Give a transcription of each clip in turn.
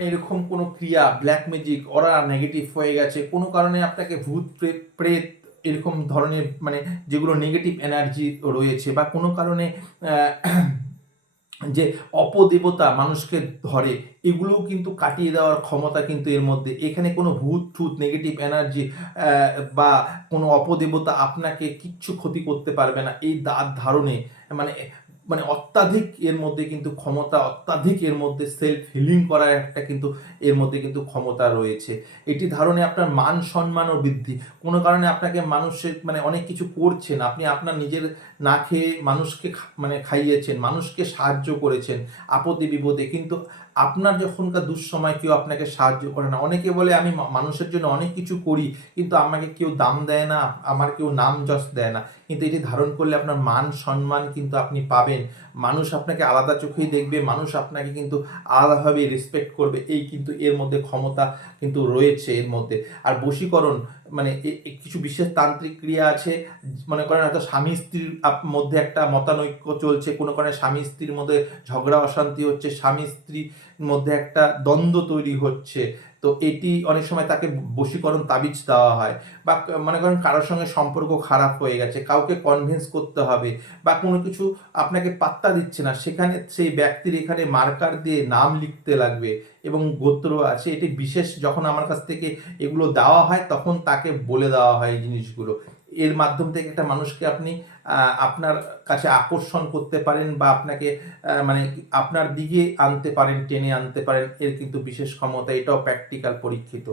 এরকম কোনো ক্রিয়া, ব্ল্যাক ম্যাজিক, অরা নেগেটিভ হয়ে গেছে, কোনো কারণে আপনাকে ভূত প্রেত এরকম ধরনের মানে যেগুলো নেগেটিভ এনার্জি রয়েছে, বা কোনো কারণে যে অপদেবতা মানুষকে ধরে, এগুলোও কিন্তু কাটিয়ে দেওয়ার ক্ষমতা কিন্তু এর মধ্যে। এখানে কোনো ভূত ঠুত নেগেটিভ এনার্জি বা কোনো অপদেবতা আপনাকে কিচ্ছু ক্ষতি করতে পারবে না এই ধারণে। মানে মানে অত্যাধিক এর মধ্যে কিন্তু ক্ষমতা, অত্যাধিক এর মধ্যে সেলফ হিলিং করার একটা কিন্তু এর মধ্যে কিন্তু ক্ষমতা রয়েছে। এটি ধারণে আপনার মান সম্মানও বৃদ্ধি। কোনো কারণে আপনাকে মানুষের মানে অনেক কিছু করছেন, আপনি আপনার নিজের না খেয়ে মানুষকে মানে খাইয়েছেন, মানুষকে সাহায্য করেছেন আপদে বিপদে, কিন্তু আপনার যখনকার দুঃসময় কেউ আপনাকে সাহায্য করে না। অনেকে বলে আমি মানুষের জন্য অনেক কিছু করি, কিন্তু আমাকে কেউ দাম দেয় না, আমার কেউ নাম যশ দেয় না। কিন্তু এটি ধারণ করলে আপনার মান সম্মান কিন্তু আপনি পাবেন। মানুষ আপনাকে আলাদা চোখেই দেখবে, মানুষ আপনাকে কিন্তু আলাদাভাবে রেসপেক্ট করবে। এই কিন্তু এর মধ্যে ক্ষমতা কিন্তু রয়েছে এর মধ্যে। আর বশীকরণ মানে কিছু বিশেষ তান্ত্রিক ক্রিয়া আছে। মনে করেন হয়তো স্বামী স্ত্রীর মধ্যে একটা মতানৈক্য চলছে, কোনো কারণে স্বামী স্ত্রীর মধ্যে ঝগড়া অশান্তি হচ্ছে, স্বামী স্ত্রীর মধ্যে একটা দ্বন্দ্ব তৈরি হচ্ছে, তো এটি অনেক সময় তাকে বশীকরণ তাবিজ দেওয়া হয়। বা মনে করেন কারোর সঙ্গে সম্পর্ক খারাপ হয়ে গেছে, কাউকে কনভিন্স করতে হবে, বা কোনো কিছু আপনাকে পাত্তা দিচ্ছে না, সেখানে সেই ব্যক্তির এখানে মার্কার দিয়ে নাম লিখতে লাগবে এবং গোত্র আছে। এটি বিশেষ যখন আমার কাছ থেকে এগুলো দেওয়া হয় তখন তাকে বলে দেওয়া হয় এই জিনিসগুলো। এর মাধ্যম থেকে একটা মানুষকে আপনি আপনার কাছে আকর্ষণ করতে পারেন, বা আপনাকে মানে আপনার দিকে আনতে পারেন, টেনে আনতে পারেন। এর কিন্তু বিশেষ ক্ষমতা, এটাও প্র্যাকটিক্যাল পরীক্ষিত।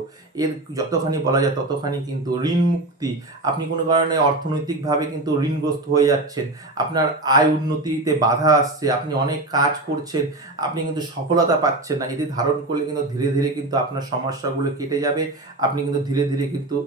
এর যতখানি বলা যায় ততখানি কিন্তু ঋণ মুক্তি। আপনি কোনো কারণে অর্থনৈতিকভাবে কিন্তু ঋণগ্রস্ত হয়ে যাচ্ছেন, আপনার আয় উন্নতিতে বাধা আসছে, আপনি অনেক কাজ করছেন, আপনি কিন্তু সফলতা পাচ্ছেন না, এটি ধারণ করলে কিন্তু ধীরে ধীরে কিন্তু আপনার সমস্যাগুলো কেটে যাবে। আপনি কিন্তু ধীরে ধীরে কিন্তু